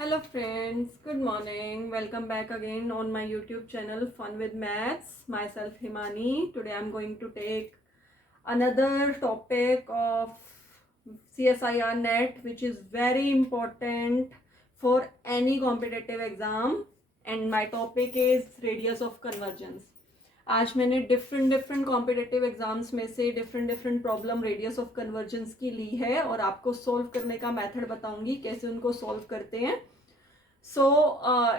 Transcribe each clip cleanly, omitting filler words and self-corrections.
Hello friends, good morning. Welcome back again on my YouTube channel Fun with Maths. Myself Himani. Today I'm going to take another topic of CSIR net which is very important for any competitive exam, and my topic is radius of convergence. आज मैंने different competitive exams में से different problem radius of convergence की ली है और आपको solve करने का मेथड बताऊंगी कैसे उनको सॉल्व करते हैं. सो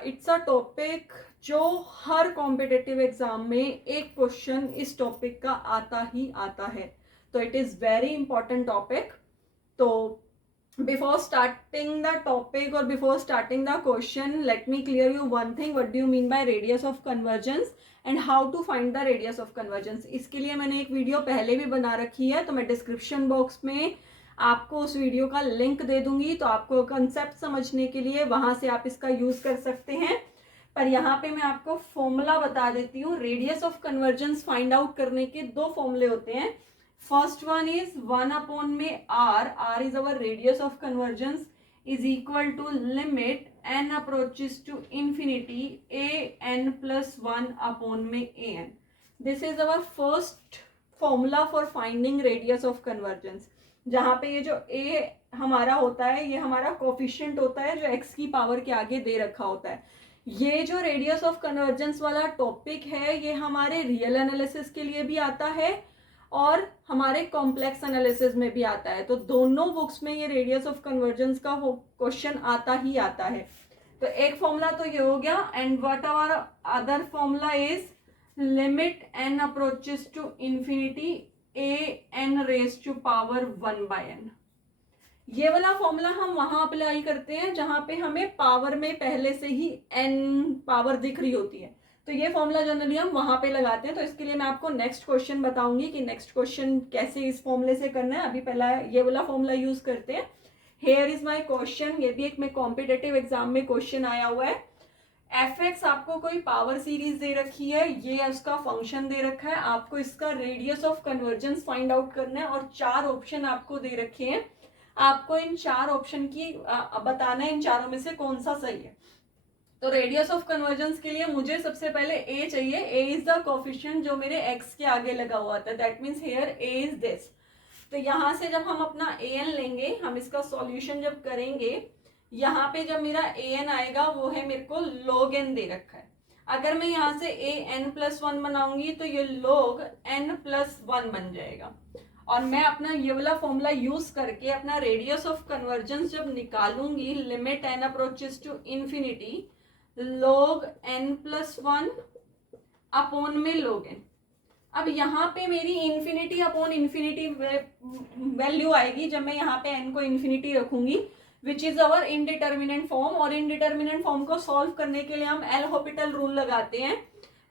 इट्स अ टॉपिक जो हर कॉम्पिटेटिव एग्जाम में एक क्वेश्चन इस टॉपिक का आता ही आता है, तो it is very important topic. तो before starting the topic or before starting the question, let me clear you one thing. What do you mean by radius of convergence and how to find the radius of convergence? इसके लिए मैंने एक video पहले भी बना रखी है, तो मैं डिस्क्रिप्शन बॉक्स में आपको उस वीडियो का लिंक दे दूंगी, तो आपको कंसेप्ट समझने के लिए वहां से आप इसका यूज कर सकते हैं. पर यहाँ पे मैं आपको फॉर्मूला बता देती हूँ. Radius of convergence find out करने के दो फॉर्मूले होते हैं. फर्स्ट वन इज 1 में r is our radius of convergence is equal to limit n approaches to infinity an plus 1 में an. This is our first formula for finding radius of convergence. जहाँ पे ये जो a हमारा होता है ये हमारा कोफिशिएंट होता है जो x की पावर के आगे दे रखा होता है. ये जो रेडियस ऑफ कन्वर्जेंस वाला टॉपिक है ये हमारे रियल एनालिसिस के लिए भी आता है और हमारे कॉम्प्लेक्स एनालिसिस में भी आता है. तो दोनों बुक्स में ये रेडियस ऑफ कन्वर्जेंस का क्वेश्चन आता ही आता है. तो एक फॉर्मूला तो ये हो गया. And what our other formula is limit n approaches to infinity an raise to power 1/n. ये वाला फॉर्मूला हम वहां अप्लाई करते हैं जहां पे हमें पावर में पहले से ही n पावर दिख रही होती है. तो ये फॉर्मूला जनरली हम वहां पे लगाते हैं. तो इसके लिए मैं आपको नेक्स्ट क्वेश्चन बताऊंगी कि नेक्स्ट क्वेश्चन कैसे इस फॉर्मूले से करना है. अभी पहला ये वाला फॉर्मूला यूज करते हैं. Here is my question. ये भी एक में कॉम्पिटेटिव एग्जाम में क्वेश्चन आया हुआ है. fx आपको कोई पावर सीरीज दे रखी है, ये उसका फंक्शन दे रखा है, आपको इसका radius of convergence find out करना है और 4 ऑप्शन आपको दे रखे हैं. आपको इन 4 ऑप्शन की बताना है इन चारों में से कौन सा सही है. तो रेडियस ऑफ कन्वर्जेंस के लिए मुझे सबसे पहले a चाहिए. a इज द कोफिशिएंट जो मेरे x के आगे लगा हुआ था. That means here a is this. तो यहाँ से जब हम अपना an लेंगे, हम इसका सॉल्यूशन जब करेंगे, यहाँ पे जब मेरा an आएगा वो है मेरे को log n दे रखा है. अगर मैं यहाँ से an+1 बनाऊंगी तो ये log n+1 बन जाएगा. और मैं अपना ये वाला फॉर्मूला यूज करके अपना रेडियस ऑफ कन्वर्जेंस जब निकालूंगी, limit n approaches to infinity log n+1 upon में log n. अब यहाँ पे मेरी इंफिनिटी अपॉन इंफिनिटी वैल्यू आएगी जब मैं यहाँ पे n को इंफिनिटी रखूंगी, which is our indeterminate form. और इनडिटर्मिनेंट फॉर्म को सॉल्व करने के लिए हम एल हॉपिटल रूल लगाते हैं.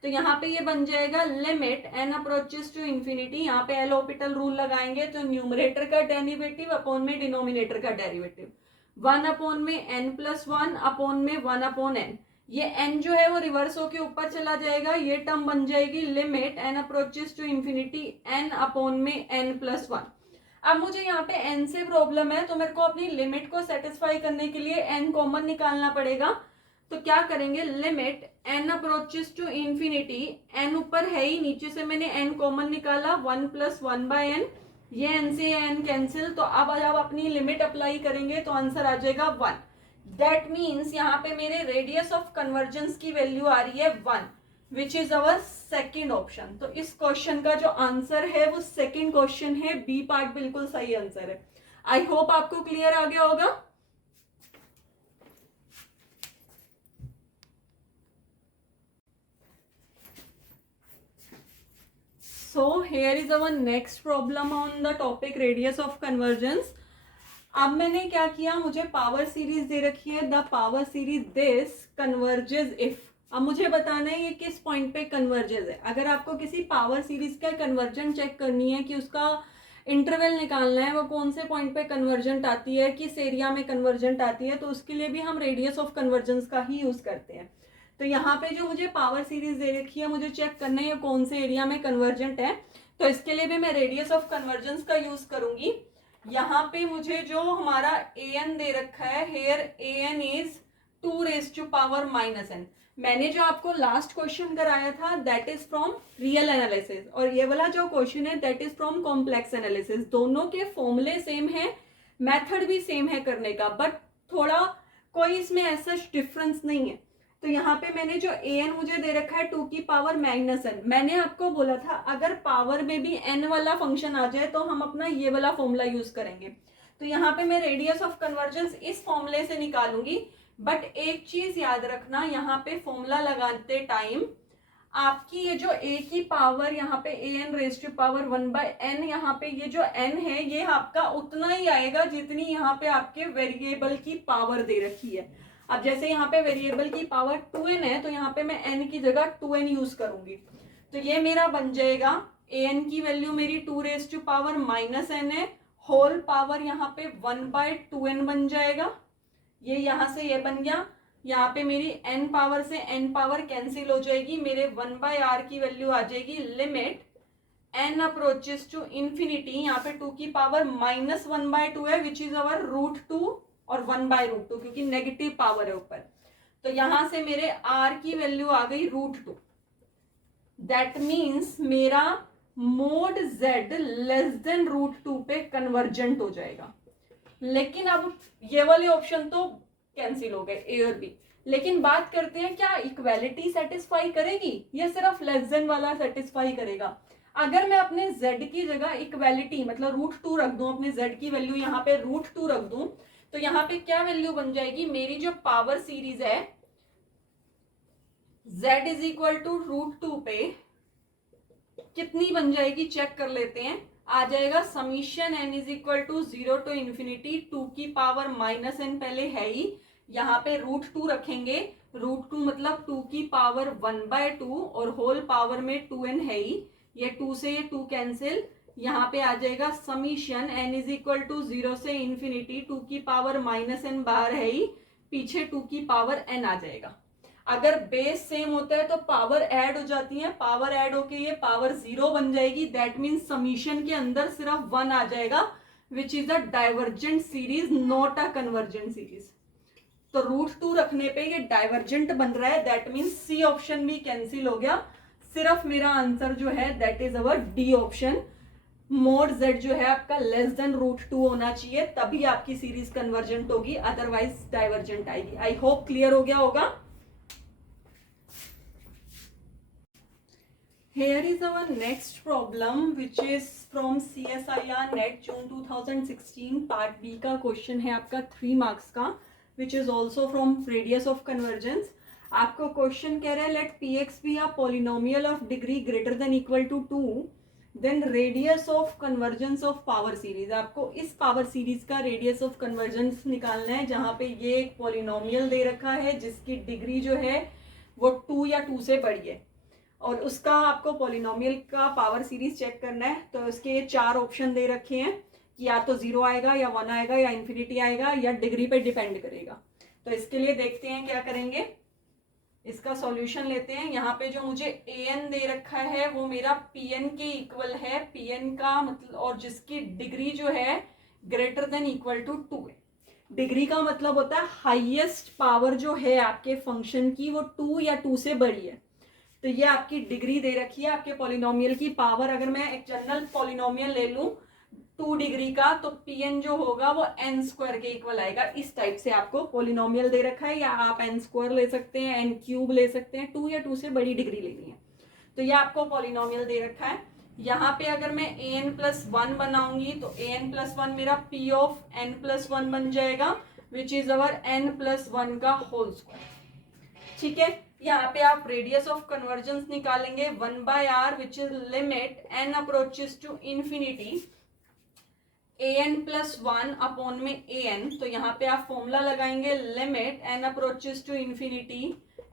तो यहाँ पे ये बन जाएगा limit n approaches to infinity. यहाँ पे एल हॉपिटल रूल लगाएंगे तो न्यूमरेटर का डेरिवेटिव अपॉन में डिनोमिनेटर का डेरिवेटिव 1 में n+1 अपॉन में 1/n. ये n जो है वो रिवर्स होके ऊपर चला जाएगा. ये टर्म बन जाएगी limit n approaches to infinity n upon में n+1. अब मुझे यहाँ पे n से प्रॉब्लम है तो मेरे को अपनी लिमिट को सेटिस्फाई करने के लिए n कॉमन निकालना पड़ेगा. तो क्या करेंगे, limit n approaches to infinity, n ऊपर है ही, नीचे से मैंने n कॉमन निकाला 1+1/n. ये n से n कैंसिल. तो अब जब अपनी लिमिट अप्लाई करेंगे तो आंसर आ जाएगा 1. दैट मीन्स यहाँ पे मेरे रेडियस ऑफ कन्वर्जेंस की वैल्यू आ रही है 1, which is our second option. तो इस क्वेश्चन का जो आंसर है वो सेकेंड क्वेश्चन है. बी पार्ट बिल्कुल सही आंसर है. आई होप आपको क्लियर आ गया होगा. So here is our next problem on the topic radius of convergence. अब मैंने क्या किया, मुझे पावर सीरीज दे रखी है. The power series this converges if. अब मुझे बताना है ये किस पॉइंट पे कन्वर्जेस है. अगर आपको किसी पावर सीरीज का कन्वर्जन चेक करनी है कि उसका इंटरवल निकालना है वो कौन से पॉइंट पे कन्वर्जेंट आती है, किस एरिया में कन्वर्जेंट आती है, तो उसके लिए भी हम रेडियस ऑफ कन्वर्जेंस का ही यूज करते हैं. तो यहाँ पे जो मुझे पावर सीरीज दे रखी है मुझे चेक करना है कौन से एरिया में कन्वर्जेंट है. तो इसके लिए भी मैं रेडियस ऑफ कन्वर्जेंस का यूज करूंगी. यहाँ पे मुझे जो हमारा an दे रखा है, हेयर an इज 2⁻⁻n। मैंने जो आपको लास्ट क्वेश्चन कराया था that is from real analysis, और ये वाला जो क्वेश्चन है that is from complex analysis. दोनों के फॉर्मूले सेम है, मेथड भी सेम है करने का, बट थोड़ा कोई इसमें ऐसा डिफरेंस नहीं है। तो यहाँ पे मैंने जो an मुझे दे रखा है 2⁻⁻n, मैंने आपको बोला था अगर पावर में भी n वाला फंक्शन आ जाए तो हम अपना ये वाला फॉर्मूला यूज करेंगे। तो यहाँ पे मैं रेडियस ऑफ कन्वर्जेंस इस फॉर्मूले से निकालूंगी, बट एक चीज याद रखना, यहाँ पे फॉर्मूला लगाते टाइम आपकी ये जो a की पावर यहाँ पे an⁻1/n, यहाँ पे ये जो n है ये आपका उतना ही आएगा जितनी यहाँ पे आपके वेरिएबल की पावर दे रखी है। अब जैसे यहाँ पे वेरिएबल की पावर 2n है तो यहाँ पे मैं n की जगह 2n यूज करूंगी, तो ये मेरा बन जाएगा an की वैल्यू मेरी 2⁻⁻n है, होल पावर यहाँ पे 1/2n बन जाएगा। ये यहाँ से ये बन गया, यहाँ पे मेरी n पावर से n पावर कैंसिल हो जाएगी, मेरे 1/r की वैल्यू आ जाएगी limit n approaches to infinity, यहाँ पे 2 की पावर -1/2 है विच इज अवर √2 और 1/√2 क्योंकि नेगेटिव पावर है ऊपर। तो यहां से मेरे r की वैल्यू आ गई √2। दैट मीन्स मेरा मोड z लेस देन √2 पे कन्वर्जेंट हो जाएगा। लेकिन अब ये वाले ऑप्शन तो कैंसिल हो गए ए और बी, लेकिन बात करते हैं क्या इक्वालिटी सेटिस्फाई करेगी या सिर्फ लेस देन वाला सेटिस्फाई करेगा। अगर मैं अपने z की जगह इक्वालिटी मतलब √2 रख दूं, अपने z की वैल्यू यहाँ पे √2 रख दूं, तो यहाँ पे क्या वैल्यू बन जाएगी, मेरी जो पावर सीरीज है z इज इक्वल टू √2 पे कितनी बन जाएगी चेक कर लेते हैं। आ जाएगा summation n is equal to 0 to infinity 2 की पावर -n पहले है ही, यहाँ पे √2 रखेंगे, √2 मतलब 2 की पावर 1/2 और होल पावर में 2n है ही, ये 2 से ये 2 कैंसिल, यहाँ पे आ जाएगा summation n is equal to 0 से इंफिनिटी 2 की पावर -n बाहर है ही, पीछे 2 की पावर n आ जाएगा। अगर बेस सेम होता है तो पावर ऐड हो जाती है, पावर ऐड होके ये पावर 0 बन जाएगी, दैट मीन्स समीशन के अंदर सिर्फ 1 आ जाएगा which is a divergent series not a convergent series. तो √2 रखने पे ये डाइवर्जेंट बन रहा है, दैट मीन्स सी ऑप्शन भी कैंसिल हो गया, सिर्फ मेरा आंसर जो है that is our D option. Mode z जो है आपका लेस देन √2 होना चाहिए, तभी आपकी सीरीज कन्वर्जेंट होगी, अदरवाइज डाइवर्जेंट आएगी। आई होप क्लियर हो गया होगा। Here is our next problem which is from CSIR NET June 2016 part B का क्वेश्चन है आपका 3 मार्क्स का, which is also from radius of convergence। आपको क्वेश्चन कह रहा है let px be a polynomial of degree greater than equal to 2 then radius of convergence of power series। आपको इस पावर सीरीज का radius of convergence निकालना है, जहाँ पे ये एक polynomial दे रखा है जिसकी डिग्री जो है वो 2 या 2 से बड़ी है, और उसका आपको पॉलिनोमियल का पावर सीरीज चेक करना है। तो इसके ये 4 ऑप्शन दे रखे हैं कि या तो 0 आएगा या 1 आएगा या इंफिनिटी आएगा या डिग्री पे डिपेंड करेगा। तो इसके लिए देखते हैं क्या करेंगे, इसका सॉल्यूशन लेते हैं। यहाँ पे जो मुझे an दे रखा है वो मेरा pn के इक्वल है, pn का मतलब, और जिसकी डिग्री जो है ग्रेटर देन इक्वल टू 2 है। डिग्री का मतलब होता है हाईएस्ट पावर जो है आपके फंक्शन की वो 2 या 2 से बड़ी है। तो ये आपकी डिग्री दे रखी है आपके पॉलिनोमियल की पावर। अगर मैं एक जनरल पॉलिनोमियल ले लूं 2 डिग्री का तो pn जो होगा वो n² के इक्वल आएगा। इस टाइप से आपको पॉलिनोमियल दे रखा है, या आप n² ले सकते हैं, n³ ले सकते हैं, 2 या 2 से बड़ी डिग्री लेनी है। तो ये आपको पॉलिनोमियल दे रखा है। यहाँ पे अगर मैं an+1 बनाऊंगी तो an+1 मेरा p ऑफ n+1 बन जाएगा विच इज अवर n+1 का होल स्क्वायर। ठीक है, यहाँ पे आप रेडियस ऑफ कन्वर्जेंस निकालेंगे 1/r which is limit n approaches to infinity an+1 upon में an। तो यहाँ पे आप फॉर्मूला लगाएंगे limit n approaches to infinity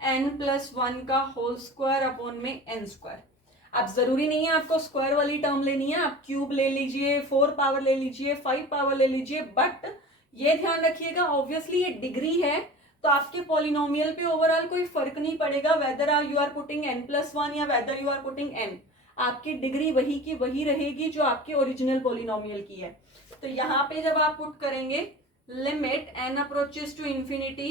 n+1 का होल स्क्वायर अपॉन में n²। अब जरूरी नहीं है आपको स्क्वायर वाली टर्म लेनी है, आप क्यूब ले लीजिए, 4 पावर ले लीजिए, 5 पावर ले लीजिए, बट ये ध्यान रखिएगा ऑब्वियसली ये डिग्री है तो आपके पॉलिनोमियल पे ओवरऑल कोई फर्क नहीं पड़ेगा weather you are putting n+1 या whether you are putting n। आपकी डिग्री वही की वही रहेगी जो आपके ओरिजिनल पॉलिनोमियल की है। तो यहाँ पे जब आप पुट करेंगे limit n approaches to infinity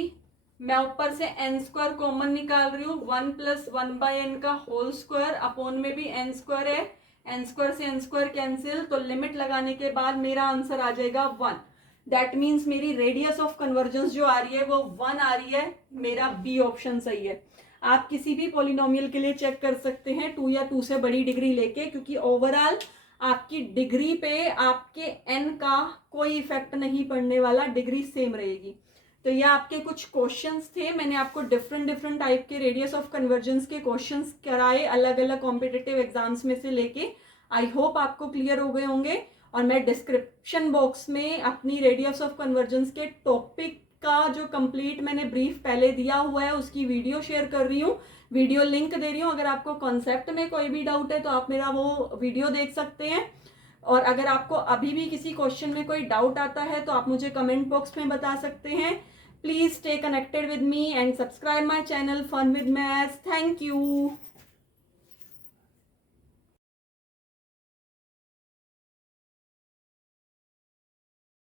मैं ऊपर से एन स्क्वायर कॉमन निकाल रही हूँ, 1 + 1/n का होल स्क्वायर, अपॉन में भी एन स्क्वायर है, एन स्क्वायर से एन स्क्वायर कैंसिल, तो लिमिट लगाने के बाद मेरा आंसर आ जाएगा 1। दैट मीन्स मेरी रेडियस ऑफ कन्वर्जेंस जो आ रही है वो 1 आ रही है, मेरा बी ऑप्शन सही है। आप किसी भी पॉलिनोमियल के लिए चेक कर सकते हैं 2 या 2 से बड़ी डिग्री लेके, क्योंकि ओवरऑल आपकी डिग्री पे आपके एन का कोई इफेक्ट नहीं पड़ने वाला, डिग्री सेम रहेगी। तो ये आपके कुछ क्वेश्चंस थे, मैंने आपको डिफरेंट टाइप के रेडियस ऑफ कन्वर्जेंस के क्वेश्चंस कराए अलग अलग कॉम्पिटिटिव एग्जाम्स में से लेके। आई होप आपको क्लियर हो गए होंगे। और मैं डिस्क्रिप्शन बॉक्स में अपनी रेडियस ऑफ कन्वर्जेंस के टॉपिक का जो कंप्लीट मैंने ब्रीफ पहले दिया हुआ है उसकी वीडियो शेयर कर रही हूँ, वीडियो लिंक दे रही हूँ। अगर आपको कॉन्सेप्ट में कोई भी डाउट है तो आप मेरा वो वीडियो देख सकते हैं। और अगर आपको अभी भी किसी क्वेश्चन में कोई डाउट आता है तो आप मुझे कमेंट बॉक्स में बता सकते हैं। Please stay connected with me and subscribe my channel fun with maths. Thank you.